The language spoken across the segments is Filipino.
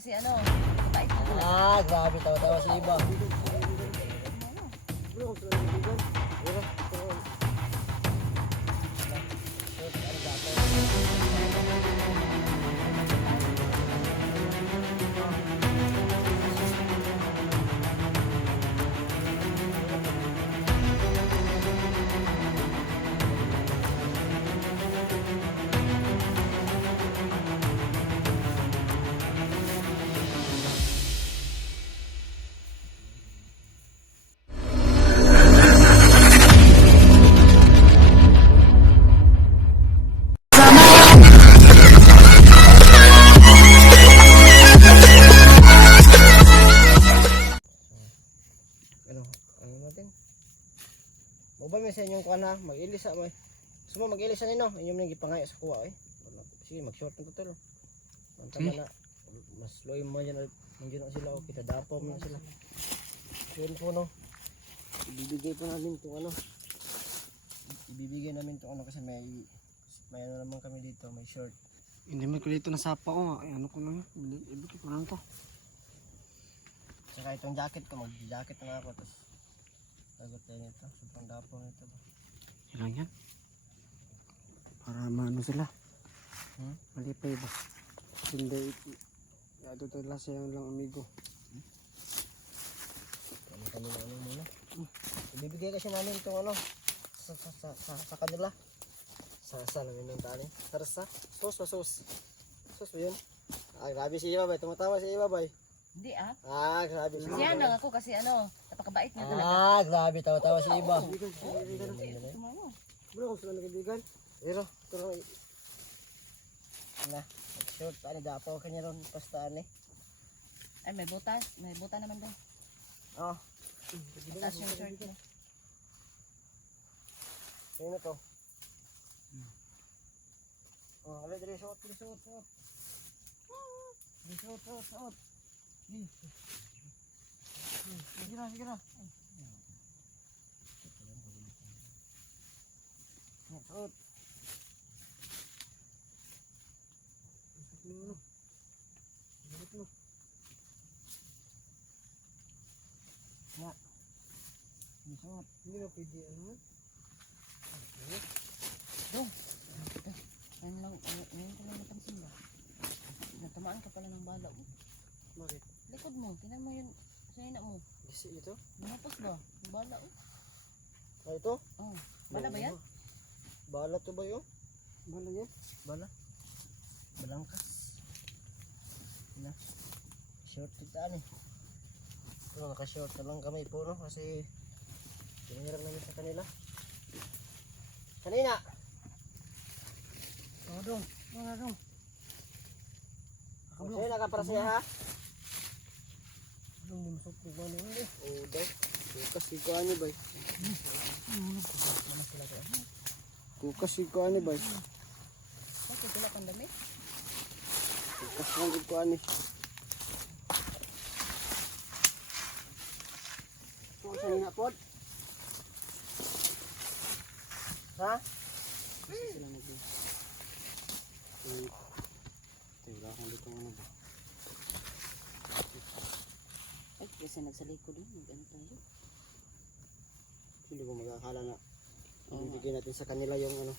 Si ano, bait na pala. Grabe tawa-tawa si Iba. Ano natin? Mabay may sa inyong kuha na, mag-ilis sa may. Gusto mo mag-ilis sa nino, inyong nang gipangaya sa kuha eh. Sige, mag-short na tutol. Mantama na, mas loy mo dyan, nandiyan na sila o kita dapo mo na sila. Yun po no, ibibigay po namin itong ano. Ibibigay namin itong ano kasi may ano naman kami dito, may short. Hindi mo ko dito nasapa ko nga. Ay, ano ko na yun? Ibigay ko lang to. Saka itong jacket ko, mag-jacket na ako. Tapos, lagot tayo nito. Supang dapo nito. Ilang yan? Para maano sila. Malipay ba? Hindi. Yado to lang siyang lang amigo. Kami na ano muna. Ibibigay kasi namin itong ano. Sa kanila. Sa namin ng tali. Sarsa. Sos. Sos ba yun? Grabe si Iba bay. Tumatawa si Iba bay. Hindi ah. Grabe si Iba. Siya lang ako kasi ano, napakabait niya talaga. Grabe. Tawa-tawa si Iba. Tumawa. Bro, kung sila nagkibigan. Pero na, short pa ni dapo kanya ron pastaan eh. Ay, may butas. May buta naman doon. Oh. Butas yung shirt niya. Sino to? Dali, suot. Suot. Sige na. Suot. Na. Suot. Hindi na pwede ano? Ngayon ko lang napansin ba? Natamaan ka pala ng bala mo. Bakit? Likod mo, tinan mo yun sa ina mo. Ito? Lumapos ba? Yung bala oh. Ito? Oh. Bala ba yan? Bala to ba yun? Bala yan? Bala? Balangkas. Na. Short kita eh. Pero naka-short na lang kami po no kasi pinahirap namin sa kanila. Kanina! Dong. Sa'yo nakapara siya ha? Dong, di masok ko gano'n hindi. Oo daw. Kukas si Kuani bay. Kukas si Kuani bay. Bakit wala kang damit? Kukas lang si Kuani. Kung saan na po? Ha? Kasi sila nag-i. Wala akong dito ano ba? Ay, kasi nagsaliko din. Mag-ano tayo? Hindi ko mag-akala na ibibigay natin sa kanila yung ano.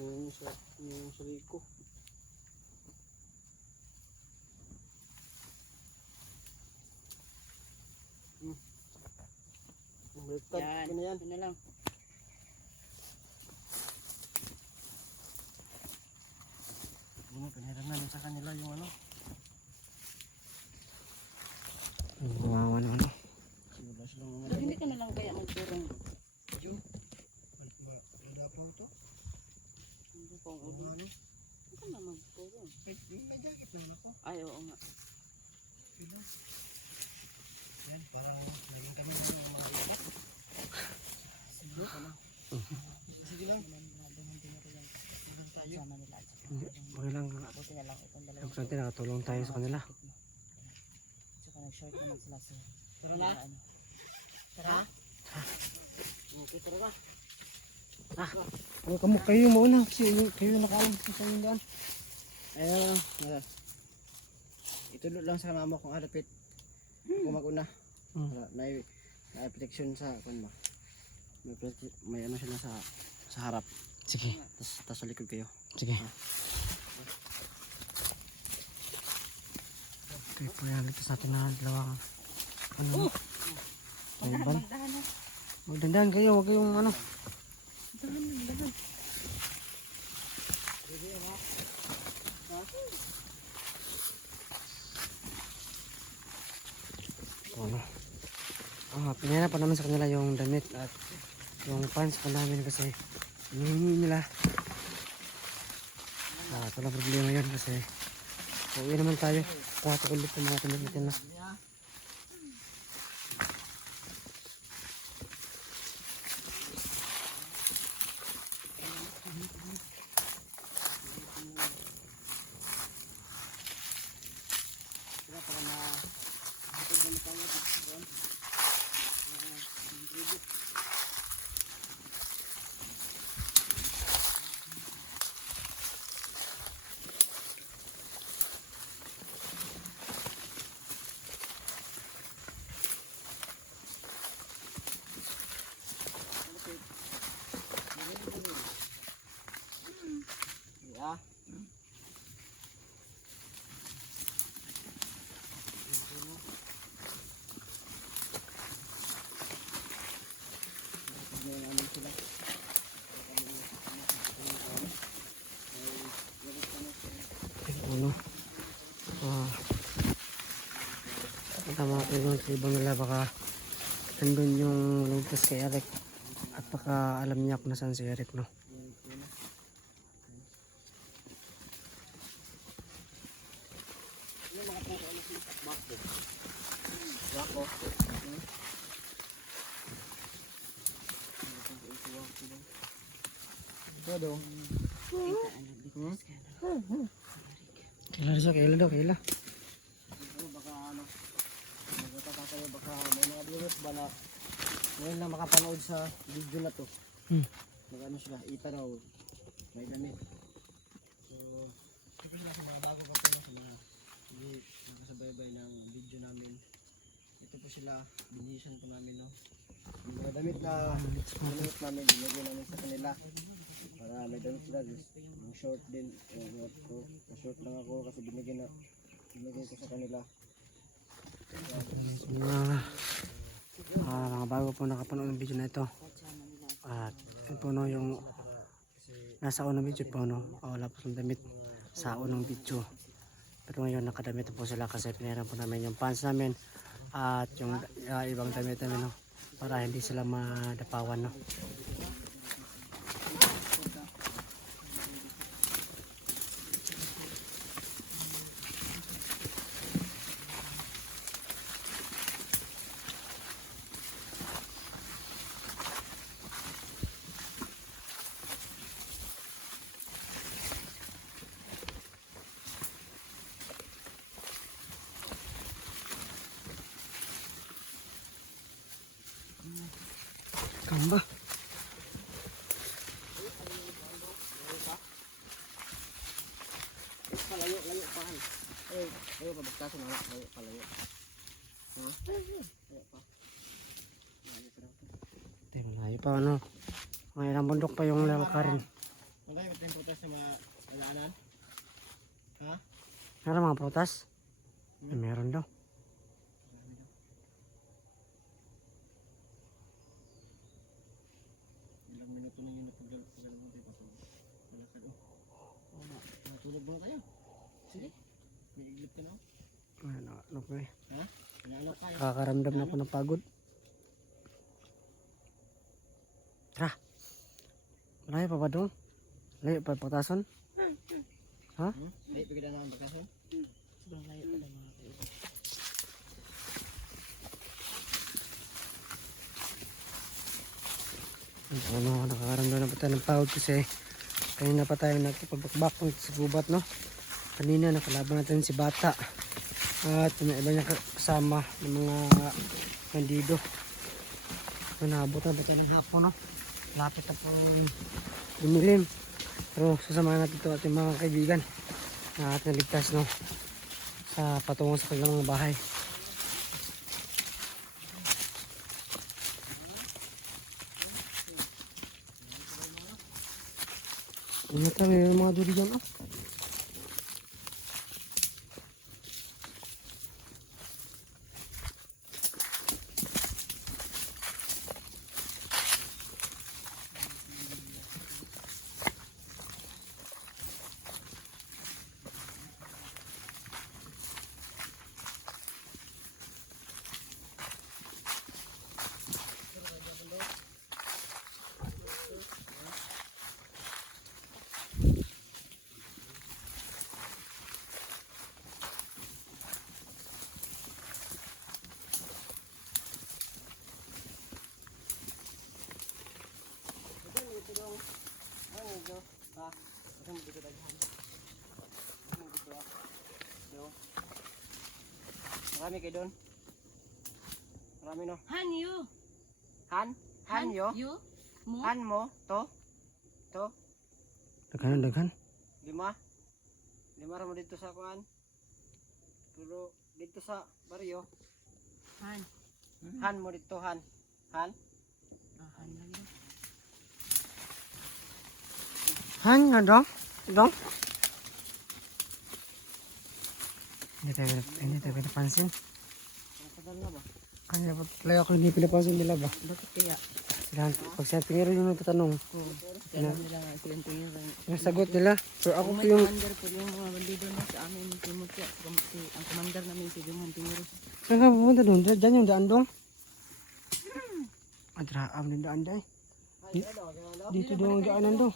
Yung saliko. Yan, Yan. ito na lang. Pinahirap namin sa kanila yung ano. Wawa na ano. Wala silang mga Pero hindi ka na lang kaya magturong. wala pa ito. Hindi pa ang ulo. Ano? Hindi ka na magturong. May jacket naman ako. Ay, oo nga. Yan, parang naging kami ng mga jacket. Sige lang. Sige lang. Tayo. Sama nila. Okay lang. Buti na lang itong dalawa. Importante nakatulong tayo sa kanila. Saka nag-short naman sila sa... Tara na. Tara? Okay, tara na. Kayo muna kasi kayo nakaalam sa inyo daan. Ayun, itulog lang sa mama kung harapit. Kung mag-una. May protection sa kung ba. May ano sila sa harap. Sige. Tas sa likod kayo. Sige. Okay po yan. Ito sa atin na dalawang ano. Ayban. Magdandahan kayo. Huwag kayong ano. Dahan. Ano. Pinahirapan naman sa kanila yung damit at yung pants pa namin kasi hinihingi nila. Wala problema yun kasi uwi naman tayo. Kuha ito ulit yung mga damit natin na. Yeah. Ano? Tama ko sa ibang nila baka nandun yung lugtas kay Eric at baka alam niya kung nasaan si Eric, no? Todo. Kaila daw. Baka ano, magtatatayo baka may mga viewers ba na ngayon lang makapanood sa video na to. Mag-ano sila, itanaw, may damit. So, ito na sa mga bago pa po na sila. Hindi nakasabay-bay ng video namin. Ito po sila, binisan po namin, no. Yung mga damit na binigit namin, binigay namin sa kanila. Para may damit sila, yung short din. Short lang ako kasi binigay ko sa kanila. Mga bago po nakapanood ng video na ito at yun po no yung nasa unang video po no, wala po ng damit sa unang video pero ngayon nakadamit po sila kasi pinahiram po namin yung pants namin at yung ibang damit namin no, para hindi sila madapawan no. Kamba. Palayo pa. Layo pa bagtasan na, palayo. Ha? Layo pa. Malayo pa ano. Mga ilang bundok pa yung lalakarin. Malayo pa yung putas na malaanan? Ha? Meron mga prutas? Meron daw. Ilang minuto na yun na pagdala mo tayo pa. Malakad o. Natulog mo na tayo. Sige. May iglip ka na o. Ano po eh. Ha? Inaalok ka. Nakakaramdam na ako ng pagod. Tara. Malayo pa ba doon? Layo pa pagtason? Ha? Layo pa kita na ang bakasan? Sobrang layo pa ng mga kayo. Ano, nakakaramdam na pa tayo ng pagod kasi kanina pa tayo nagpagbakbak sa gubat, no? Kanina nakalaban natin si Bata at may iba niya kasama ng mga bandido. Nabot na ba tayo ng hapon, no? Lapit na po dumilim. Pero sasamahan natin ito ating mga kaibigan na ating naligtas no, sa patungo sa kanilang mga bahay. Ingat lang, may mga duri dyan oh. Marami kayo doon. Marami no. Han you. Han yo. You. Mo. Han mo. To. Daghan. 5. 5 ra mo dito sa kuan. Pero dito sa baryo. Han. Han mo dito han. Han. Han lang yun. Han nga dong. Dong. Hindi tayo pinapansin. Matagal na ba? Kanya pa talaga ako hindi pinapansin nila ba? Bakit kaya? Sila, pag siya tingin yung nagtatanong, Alam nila nga siling-tingin. yung sagot nila. Pero ako po May yung, commander po yung mga bandido na sa amin. Timotya. Ang commander namin si Junghan Tingiro. saan ka pupunta doon? Diyan yung daan dong? Adraam din daan dahil. Dito doon ang daanan dong.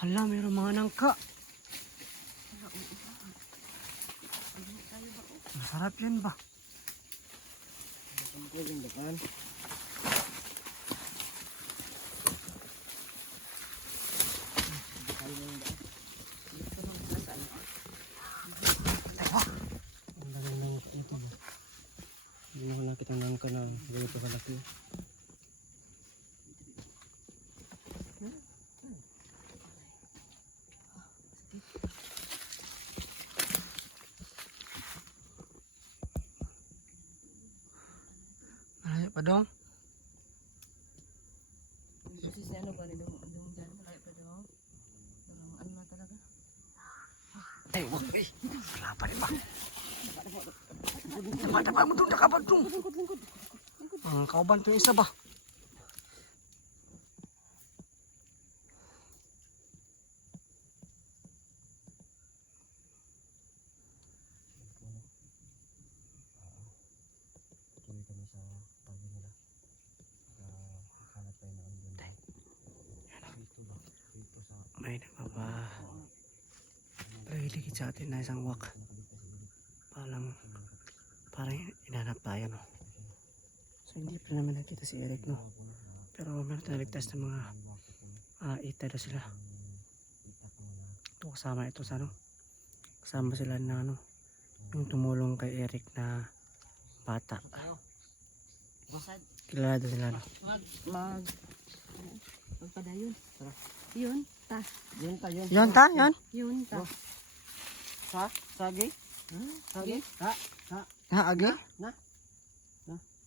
Hala, mayroong mga nangka. Masarap yan ba? Ang pwedeng dakan. Ang dami ng ito. Hindi mo nakita ng nangka na ganito kalaki. Malayo pa dong? Kasi si ano ba ni Dung dyan? Malayo pa daw. Parang ano na talaga. Ay, wag eh. Wala pa rin ba? Tama mo doon, nakabag doon. Ang kauban to yung isa ba? Tuloy kami sa pagi nila. Hanap tayo na andun. Dito ba? Dito sa May nagbaba. Paligid sa atin na isang wak. Parang inanap tayo no. So hindi pa naman nakita si Eric no. Pero meron tayong ligtas ng mga ita na sila. Ito kasama ito sa ano. Kasama sila na ano. Yung tumulong kay Eric na bata. Basad. Kilala daw sila no. Magpadayon. Yun. Ta. yun ta yun. Yan ta, yan. Yun. Ta. Sagi? Sagi? Ha, agi?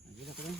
Hindi na ko lang.